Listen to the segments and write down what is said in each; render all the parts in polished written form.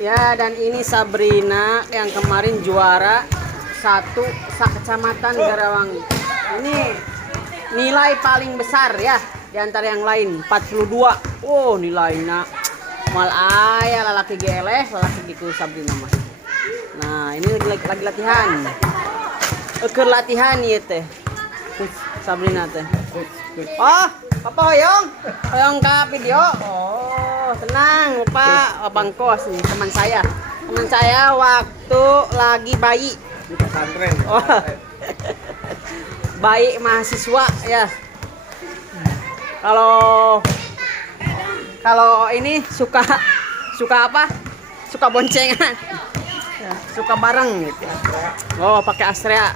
Ya, dan ini Sabrina yang kemarin juara 1 kecamatan Garawangi. Ini nilai paling besar ya di antara yang lain, 42. Oh, nilainya mal aya lalaki geleh, lalaki gitu Sabrina mah. Nah, ini lagi latihan. Keur latihan ieu teh. Sabrina teh. Oh, Papa hoyong. Hoyong ka video. Oh, tenang, Pak. Abang kos nih, teman saya. Teman saya waktu lagi bayi di pesantren. Oh. Bayi mahasiswa ya. Kalau ini suka apa? Suka boncengan. Ya, suka bareng gitu. Oh, pakai Astrea.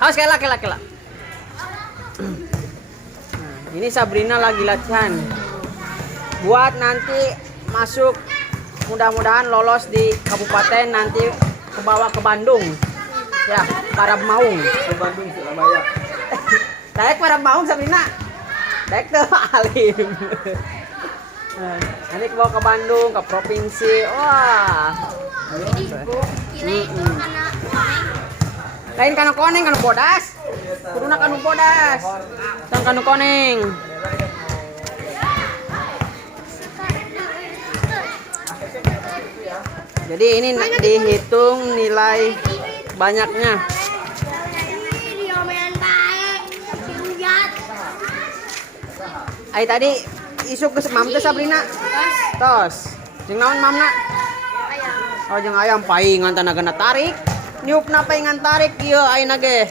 Awas kela. Nah, ini Sabrina lagi latihan. Buat nanti masuk, mudah-mudahan lolos di kabupaten, nanti ke bawah ke Bandung. Ya, Parab Maung. Ke Bandung Surabaya. Daek Parab Maung Sabrina. Daek tuh alim. Nanti ke bawah ke Bandung, ke provinsi. Wah. Lain kanu koneng, kanu bodas. Kuduna kanu bodas. Tang kanu koneng. Jadi ini dihitung nilai banyaknya. Ai tadi isuk ke mam teh Sabrina. Tos. Jeung naon mamna? Oh, jeung ayam paingan tanah tarik. Niupna paingan tarik ieu ayeuna ge.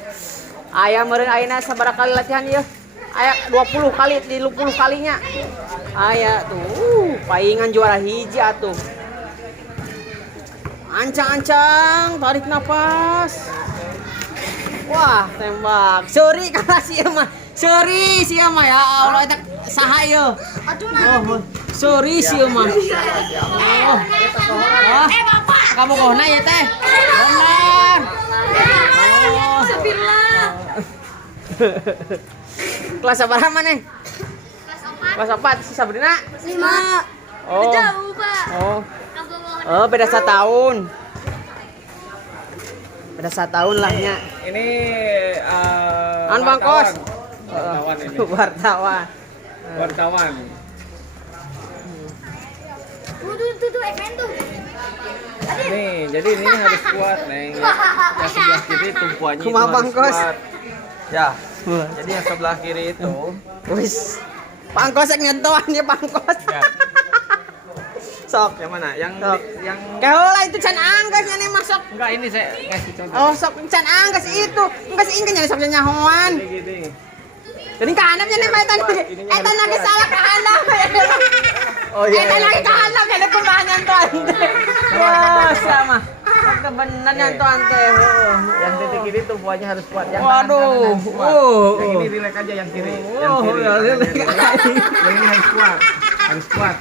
Aya meureun ayeuna sabaraha kali latihan ieu? Aya 20 kali, 30 kalinya. Aya tuh paingan juara hiji atuh. Ancang-ancang, tarik napas. Wah, tembak. Seuri kalah sia mah. Seuri sia mah ya Allah eta saha ieu? Oh, seuri sia mah. Oh. Bapak. Kamu kohna ya teh? Benar. Oh. Kelas berapa maneh? Kelas 4 si Sabrina? 5. Oh. Jauh, Pak. Oh, beda 1 tahun. Beda 1 tahun lahnya. Ini Bang Kos. Wartawan ini. Wartawan. Nih, jadi ini harus kuat, Neng. Yang sebelah kiri tumpuannya itu Bang harus Kos. kuat. Ya. Jadi yang sebelah kiri itu. Wis. Bang Kos ngentoan ya Bang Kos. Ya. Sok. Yang mana? Yang Kaula itu can anggasnya nih masuk. enggak, ini saya kasih contoh. Oh, sok can anggas itu. Enggas ingin nyari sok nyahoan. Gini. Jadi kahanapnya nih mah eta lagi salah kahanap. Oh iya. Eta lagi kahanap kada kumbahan tuan. Wah, sama. Kebenaran yang tuan teh. Yang titik kiri tumpuannya harus kuat. Yang Waduh. Yang ini relax aja yang kiri. Yang kiri. Ya, relax. Yang ini harus kuat. Harus kuat.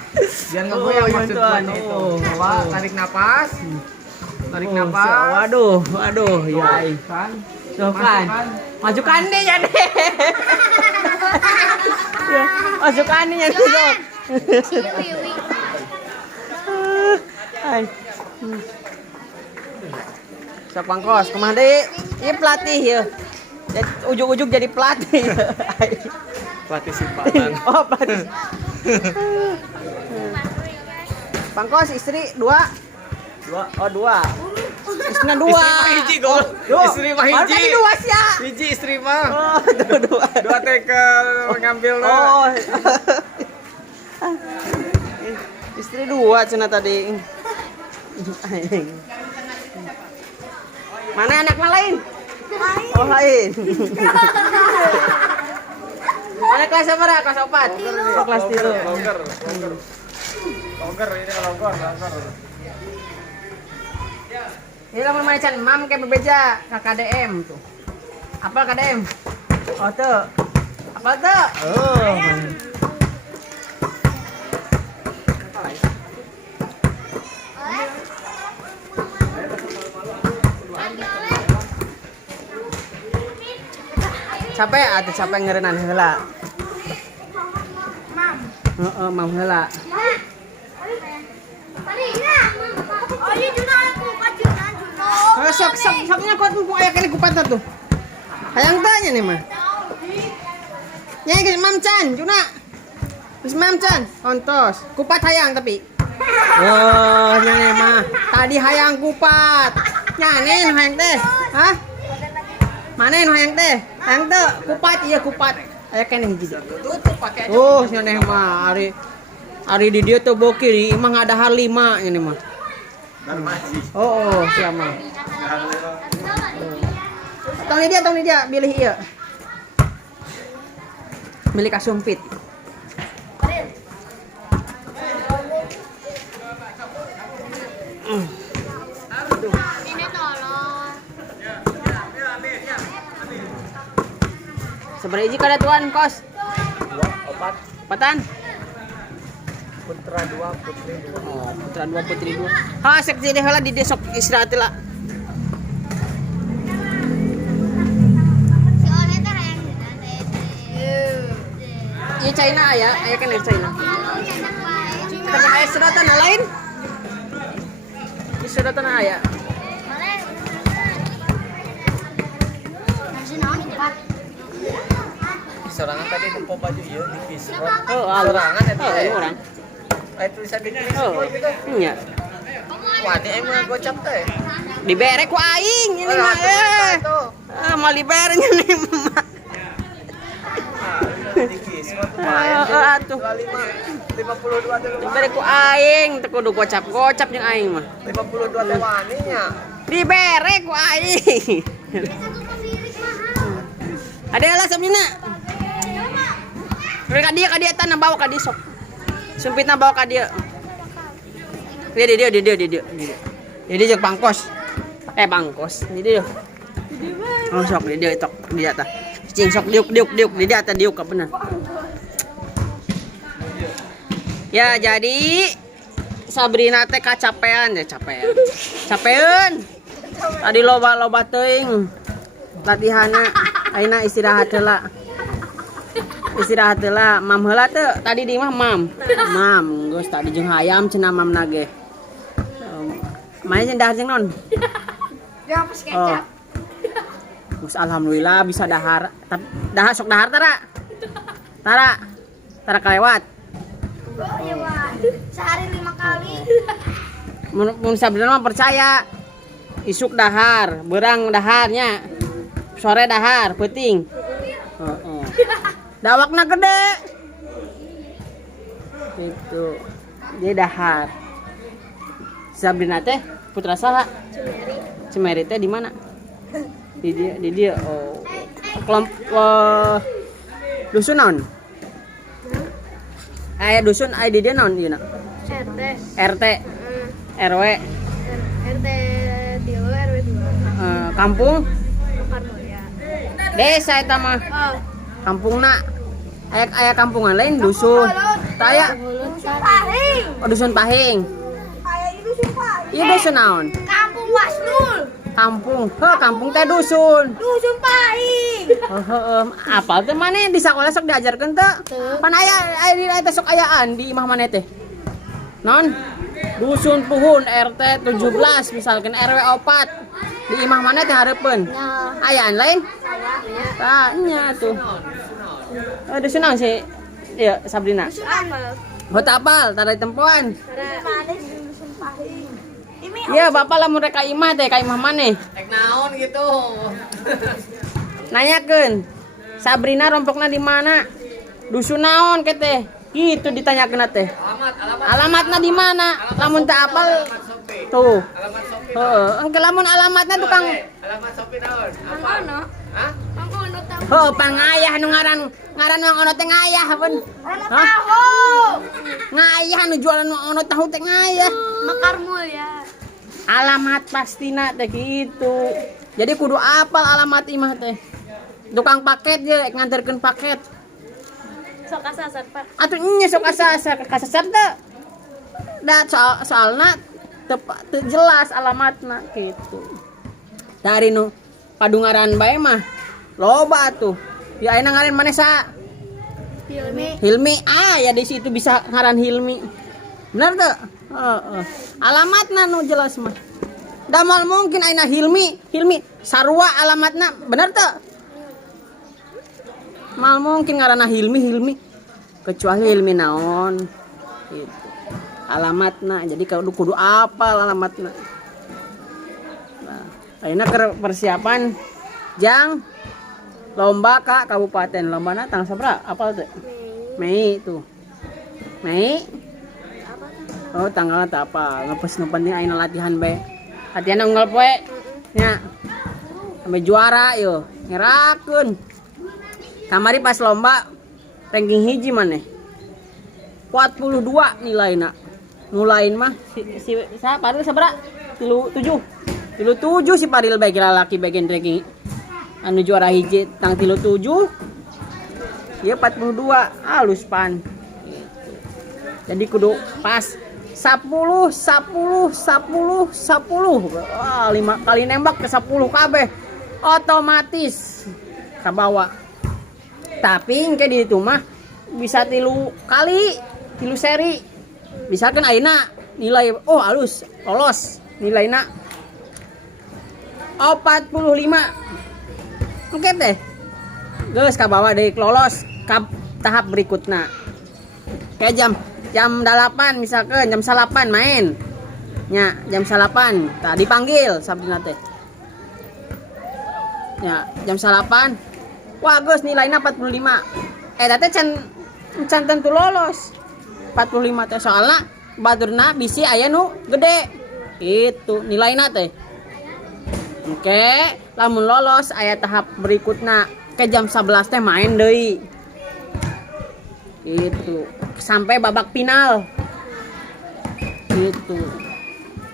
Jangan ngegoyang maksud kuatnya itu. Coba tarik napas. Tarik napas. Waduh, ya. Kan. Kan. Majukan deh ya deh. Masukkan nih ya deh. Hai. Sapang Kos, kumaha deui? Ieu pelatih ya. Ujug-ujug jadi pelatih. Pelatih simpanan. Oh, pelatih. Pangkos istri 2. Oh, 2. Istrinya 2. Istri mah hiji, Gol. Istri mah hiji. Baru tadi 2 sih ya. Hiji istri mah. Oh, 2. 2 teh ke ngambil. Oh. Istri 2 cenah tadi. Mana anaknya lain? Oh, lain. Mana kelas berapa? Kelas 4. Oh, kelas 3. Longgar ini longgar. Ini lamun macan mam kayak bebeja ke KDM tuh. Apal KDM? Oh tuh. Apal tuh? Oh. Capek atau capek ngerenan heula? Mam. Heeh, mam heula. soknya kuat mumpung aya kene kupat tuh. Hayang tanya nih mah. Nyai geus Mam Chan, Juna. Geus Mam Chan, ontos. Kupat hayang tapi. Oh, nyane mah. Tadi hayang kupat. Nyane hayang teh. Hah? Mana nu hayang teh? Hayang teh kupat iya kupat. Aya kene hiji. Tutup pakai aja. Oh, nyane mah ari di dia tuh bokir, di imah ngadahar 5 ini mah. Oh, siapa mah. Tong ni dia pilih ieu. Milih kasumpit. Ini tolong. Seberapa hiji kada tuan kos? 4. Patan? Putra 2, putri 2. Oh, putra 2 putri 2. Ha, sek jadi heula di desok istirahat lah. Si Ole teh hayang dina teh. Ieu China aya kan China. Tapi aya sedatan lain. Di sedatan aya. Sorangan tadi nempo baju ieu di Fisro. Oh, Sorangan eta. orang. Aya tulisan di Fisro Oh, gitu. nya. Wah, ini emang gocap teh. Dibere ku aing ini mah. Ah, mau dibere nya nih mah. Di Fisro tuh main. Atuh. 52 teh. Dibere ku aing, teu kudu gocap jeung aing mah. 52 teh wani nya. Dibere ku aing. Ada lah Sabrina. Mereka dia tanah bawa ka dia sok. Sumpitna bawa ka dia. Dia. Dia jeung pangkos. Bangkos. Dia. Oh sok dia tok dia tah. Cing sok diuk di dia tah diuk ka bener. Ya jadi Sabrina teh kacapean ya capean. Tadi loba teuing latihanna. Aina istirahat heula. Mam heula teu tadi di imah mam. Mam geus tadi jeung hayam cenah mam nage. Main dahar jeung non. Ya pas Oh. Geus alhamdulillah bisa dahar. Dahar sok dahar Tara kelewat. Oh iya, Wak. Sehari 5 kali. Mun Sabrina mah percaya. Isuk dahar, beurang daharnya. Sore dahar, peuting. Heeh. Dawakna gede. Gitu. Dia dahar. Sabrina teh putra saha? Cemeri teh di mana? Di dia. Oh. Kelompok dusun naon? Aya dusun aya di dia naon ieu na? RT. RW. RT 3, RW 2. Kampung Karnoya. desa eta mah. Oh. Kampungna aya kampungan lain dusun. Taya Pahing. oh dusun Pahing. Aya di dusun Pahing. Ieu dusun naon? Kampung Wasnul. Kampung teh dusun. Dusun Pahing. Apal teh maneh di sakola sok diajarkeun teu? Pan aya di eta sok ayaan di imah maneh teh. Non? Dusun Puhun RT 17 misalkan RW 4 di imah maneh teh hareupeun. Nah, Ayaan lain? sayangnya. Tanya tuh. Dusun naon sih? Iya, Sabrina. Dusun Amal. Hot apal, tara tempoan. Ada di dusun Pahing. Ini Iya, bapak lamun rek ka imah teh, ka imah maneh. Tek naon gitu. Nanyakeun. Sabrina rompokna di mana? Dusun naon keteh? Gitu ditanyakeun teh. Alamatna di mana? Lamun teu apal tuh. Alamat Sopi. Heeh, engke lamun alamatna tukang Alamat Sopi naon? Mangkono. Hah? Mangkono tahu. heuh pangayah nu ngaran mang ono teh ngayah pun. Ono Hah? tahu. Ngayah nu jualan mang ono tahu teh ngayah. Mekar Mulia. Alamat pastina teh gitu. Jadi kudu apal alamat imah teh. Tukang paket je nganterkeun paket. Sok kasasar, Pak. Atuh nya sok kasasar teh. Da soalna teu jelas alamatna gitu. Dari nu padungaran bae mah loba atuh. Ya ayeuna ngaran maneh sa? Hilmi. Ya di situ bisa ngaran Hilmi. Bener tuh? Alamatna nu jelas mah. Da mal mungkin aina Hilmi sarua alamatna bener tuh. Mal mungkin ngaranna Hilmi kecuali Hilmi naon gitu. Alamatna jadi kudu apal alamatna. Nah, ayeuna keur persiapan jang lomba ka kabupaten. Lombana tanggal sabra apal teh? Mei tuh. Mei. Oh, tanggal teh apa? Ngepes nu penting ayeuna latihan bae. Latihan unggal poe. Nya. Sampai juara yo. Ngerakeun. Kamari pas lomba ranking hiji maneh. 42 nilaina. Nulain mah si Paril sabara? 37 si Paril bae lalaki bagian ranking anu juara hiji tang 37 ieu 42 alus pan gitu. Jadi kudu pas 10 wah 5 kali nembak ke 10 kabeh otomatis kabawa. Tapi engke di itu mah bisa 3 kali 3 seri. Misalkan ayeuna nilai alus lolos nilaina 45. Oke teh. Geus kabawa deui lolos ka tahap berikutna. Kayak jam 8 misalkan jam 8 main. Nya, jam 8 tah dipanggil sabdina teh. Ya, jam 8. Wah, geus nilaina 45. Teh can tentu lolos. 45 teh soalna baturna bisi aya nu gede. Itu nilaina teh. Oke, lamun lolos aya tahap berikutna ke jam 11 teh main deui. Gitu. Sampai babak final. Gitu.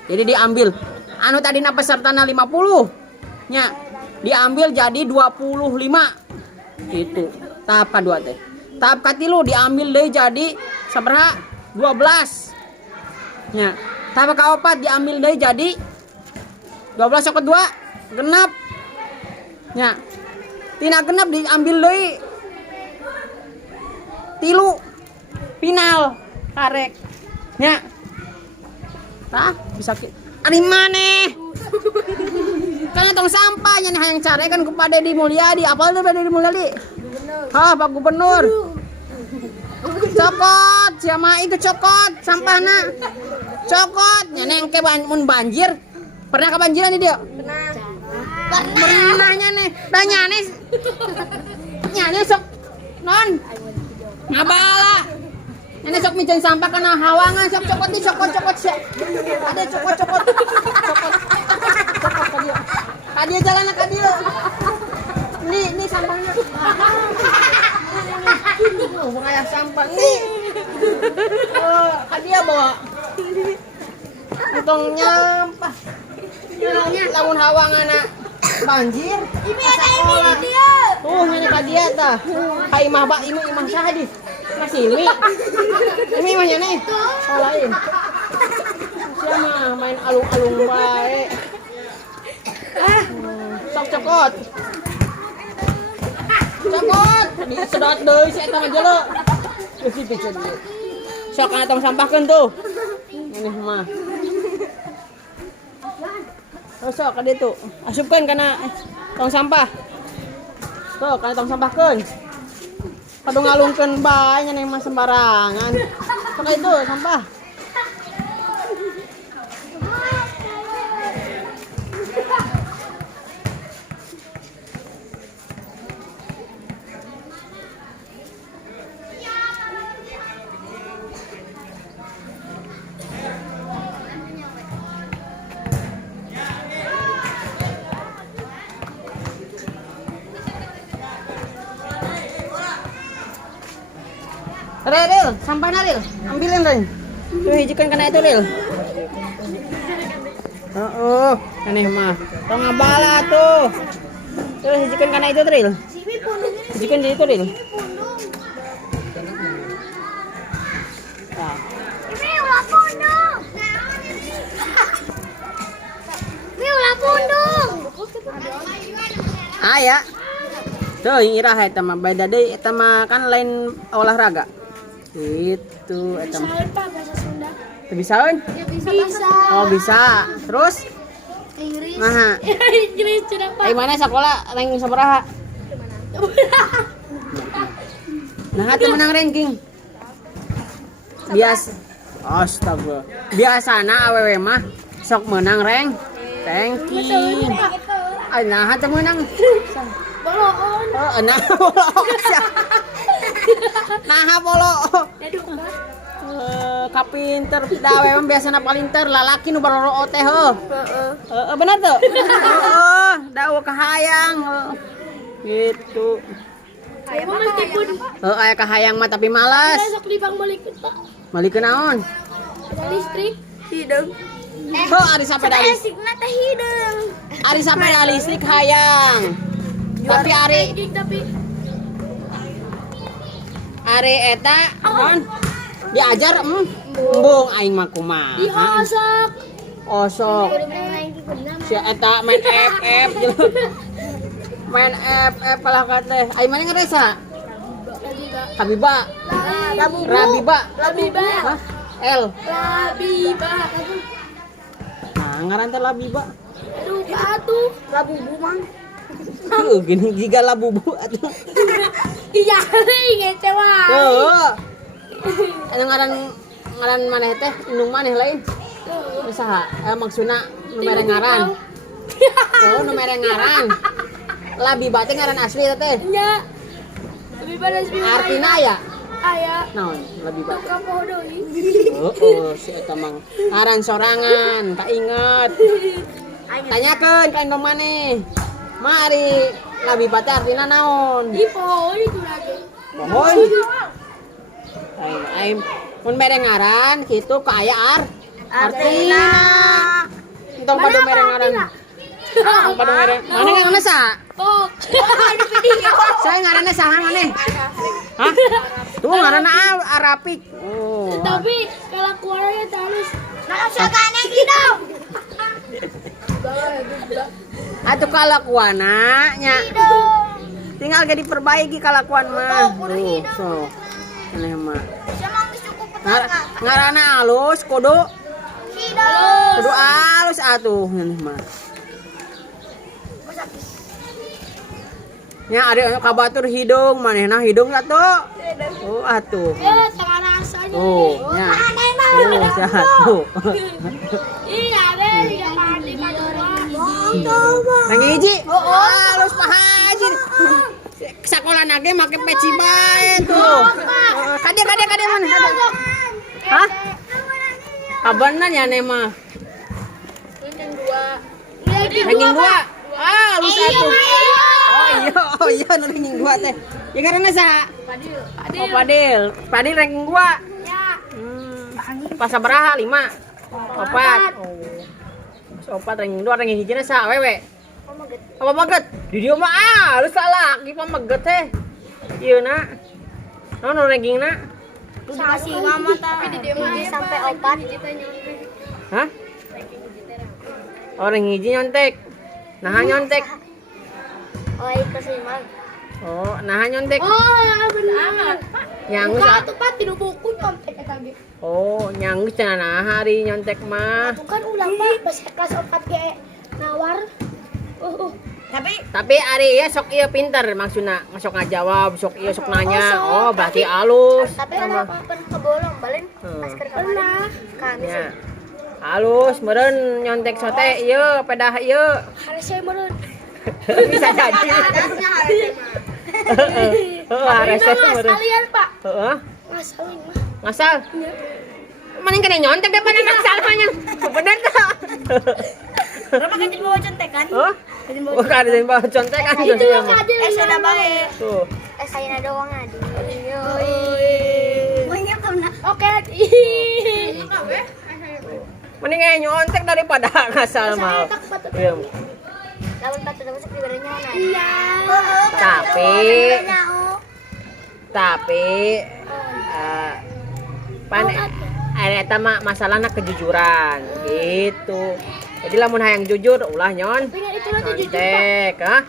Jadi diambil anu tadina pesertana 50 nya diambil jadi 25. Gitu. Tahap kedua teh. Tahap katilu diambil deui jadi sabaraha? 12. Nya. Tahap kaopat diambil deui jadi 12 sok kedua genep. Nya. Tina genep diambil deui 3 final karek. Nya. Tah bisa ari maneh. Kan tong sampah nya hayang carekan ku Pak Dedi Mulyadi. Apal teh Pak Dedi Mulyadi? Hah, Pak Gubernur. Cokot, siapa itu cokot sampahna. Cokot, nyeneng ke mun banjir. Pernah kebanjiran di dia? Pernah nih. Da nyane sok non. Ngabala. Ini sok micen sampah kena hawangan sok cokot sih. Ada cokot. Cokot dia. Kadia jalan ka dia. Ini sampahnya. Kayak sampah nih. Oh, kadia bawa. Untung nyampah. Lamun hawangan banjir. Ini ada ini dia. Nanya kadia tah. Ka imah saha di? Masih ini mahnya nih. Oh lain. Siapa main alung-alung bae. Sok cokot. Sedot deui si eta mah jelo. Geus dipiceun ieu. Sok kana tong sampahkeun tuh. Ini mah. Sok ka ditu. Asupkeun kana tong sampah. Tuh kana tong sampahkeun. Kadu ngalungkeun bae nya mah sembarangan. Sok itu sampah. Ril, sampah Ril, ambilin Ril. Tuh hijikan kena itu Ril. Aneh mah. Tong ngabala tuh. Tuh hijikan kena itu Ril. Hijikan di itu Ril. Ini ulah pundung. Ini ulah pundung. Aya. Tuh iraha eta mah beda deui eta mah kan lain olahraga. Itu eta mah. Bisa Pak bahasa Sunda? Bisaeun? Bisa. Oh, bisa. Terus Inggris. Nah, Inggris sudah Pak. ai mana sekolah ranking sabaraha? Nah, teu menang ranking. Astaga. Biasana awewe mah sok menang ranking. Nah, teu menang. Boloon. Oh, nah polo. Nah polo. Kapinter da awewe mah biasana palinter lalaki nu baroro teh heuh. Heeh. Bener tuh? Heeh, da kahayang. Gitu. Saya mah meskipun Aya kahayang mah tapi malas. sok dibang balik Pak. Malikeun naon? Listrik hideung. Ari sapeda listrik. Signa teh hideung. Ari sapeda listrik hayang. Tapi Ari eta naon? Diajar embung aing mah kumaha. Diosok. Osok. Si eta main FF. Main FF lah teh. Aing mana ngaresa? Habiba. Rabiba. Hah? L. Labiba. Nah, ngaran teh Labiba. Aduh, atuh. Labubu mang. Gini giga labubu atuh. Iya, ngece wae. Heuh. Anu ngaran maneh teh indung maneh lain. Saha? Maksudna nu mere ngaran. Oh, nu mere ngaran. Labiba teh ngaran asli teh. Nya. Labiba asli. Artina aya. Aya. Naon Labiba? Kapoho deui. Oh, si eta mah ngaran sorangan, kainget. Tanyakeun ka indung maneh. Mari Labiba teh artina naon? Ipo itu lagi. Pohon. Aing mun mere ngaran kitu kaaya artina. Entong padu mere ngaran. Padu mere. Mana ngaranna saha? Oh, ada video. Saya ngaranna saha maneh? Hah? Tuh ngaranna Arapik. Oh. Tapi kalau keluarnya halus. Nah, sakane gitu. Atuh kalakuana nya. Tinggal ge diperbaiki kalakuan mah. Tuh, so. Aneh mah. Ngaranna alus kudu alus atuh aneh mah. Nya ada kabatur hidung manehna hidung atuh. Oh atuh. Ya, tangan rasanya. Oh, nya. Oh, satu. Iya, deh, yang mandi padora. Nang hiji. Alus Pak Haji. Sakola nage make peci bae tuh. Kade mana? Hah? Kabarna nya ne mah. Ranking 2. Alus atuh. Oh iya ranking 2 teh. Ya karena saha? Padil. Oh Padil. Padil ranking 2. Ya. Pas sabaraha 5. 4. Oh. 4 ranking 2 ranking 1 saha awewe? Apa maget? Di dia mah alus laki pamaget teh. Ieu na. Naon rankingna? Sasi mama tapi di dia mah sampai 4. Hah? Orang hiji nyontek. Nah nyontek. Oh, ikut lima. Oh, nah nyontek. Oh, benar. Nyangus. Satu Pak di buku nyontek tadi. Oh, nyangus cenah hari nyontek mah. Bukan ulang Pak, pas kelas 4 ge nawar. Tapi ari ya sok ieu pinter maksudna, sok ngajawab, sok ieu sok nanya. Oh, berarti alus. Tapi ada apa kebolong balen masker kemana? Kami Ya. Alus meureun nyontek sote ieu pedah ieu. harusnya meureun. Bisa jadi. Heeh, harese meureun. Kalian Pak. Heeh. Ngasalin mah. Ngasal. Mending kena nyontek daripada ngasal mah nya. Bener tah? Berapa kan jadi bawa contekan? Oh? Bukan ada yang bawa contekan Itu dia yang mah. ada sudah baik. Tuh. Saya ada uang adi. Banyak pernah. Oke. Mending kayak nyontek daripada ngasal mah. Iya. Lawan batu dapat seperti nyawa. Iya. Tapi pan eta mah masalahna kejujuran gitu. Jadi lamun hayang jujur ulah nyon. Nyontek, hah?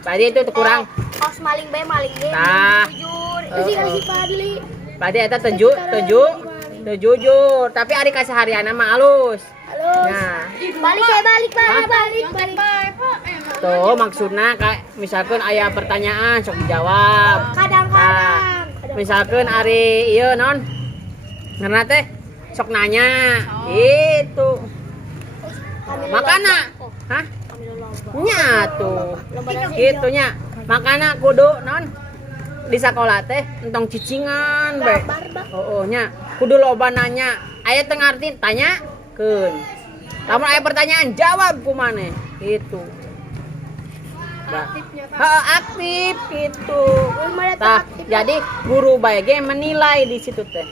Berarti itu kurang. Harus maling bae maling ge. Tah. Jujur. Ini kasih padli. Berarti eta teju Tuh jujur, tapi ari kasehariana mah halus. Halo. Nah, Balik. tuh maksudnya kayak misalkan aya pertanyaan sok dijawab. Kadang-kadang. Misalkan ari ieu non ngarana teh sok nanya gitu. Makana hah? Nya tuh gitu nya. Makana kudu non di sekolah teh entong cicingan bae. Nya kudu loba nanya. Aya teu ngarti tanyakeun. Lamun aya pertanyaan jawab ku maneh gitu. Aktif gitu. Tah, jadi guru bae ge menilai di situ teh.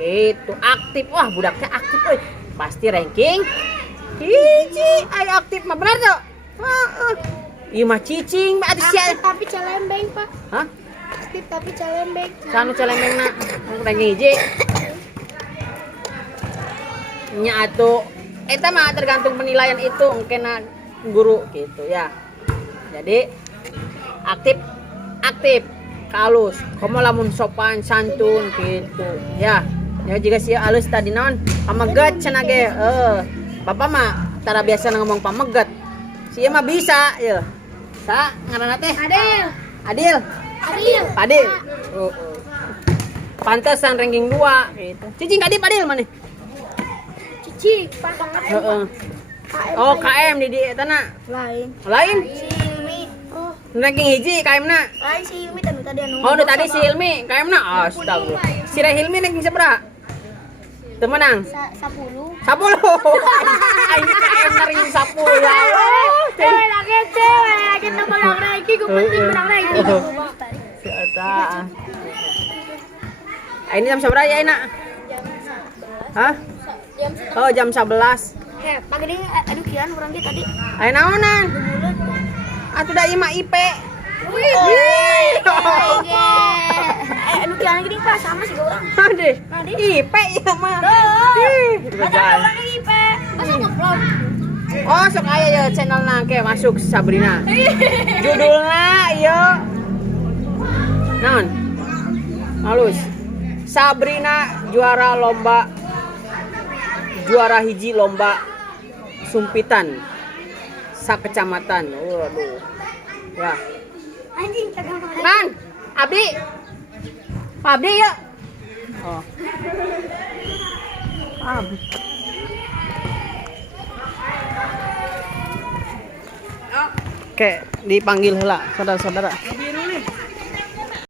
Gitu, aktif. Wah, budak teh aktif euy. Pasti ranking hiji aya aktif mah bener tuh. Heeh. Ieu mah cicing atuh sia. Tapi calembeng, Pak. Hah? Aktif tapi calembeng. Sanu celembengna ranking hiji. Nya atuh eta mah tergantung penilaian itu engkena guru gitu ya. Jadi aktif kalus komo lamun sopan santun gitu ya. Ya juga si alus tadi non pamegat cenah ge bapak mah tara biasa ngomong pamegat si mah bisa ya sa ngaranna teh Adil pantesan ranking 2 gitu cicing Adil maneh Cici, Pak banget. heeh oh KM di eta na lain Si Ilmi. Oh, ranking hiji KM na lain si Ilmi tadi anu. oh, tadi si Hilmi, KM na astagfirullah. Si Hilmi ranking seberapa? Teu menang. 10. 10. Aing KM na ranking 10 ya Allah. Lagi cewek, kita menang lagi, gue penting menang lagi. Si eta. Ini jam seberapa ya, Ina? Hah? Oh, jam 11. Pagi ini aduh kian orang dia tadi. Ayo naonan? Atuh da ima IP. Wih. Aduh kian gini Pak sama sih orang. Ade. IP ya mah. Ada IP. Masa nge-vlog? Oh, sok aya ya channel nangke masuk Sabrina. Judulna ieu naon? Halus. Sabrina juara hiji lomba sumpitan sakecamatan. Waduh. Ya. Anjing tegang. Man, Abdi ya. Oh. Oke, dipanggil heula saudara-saudara.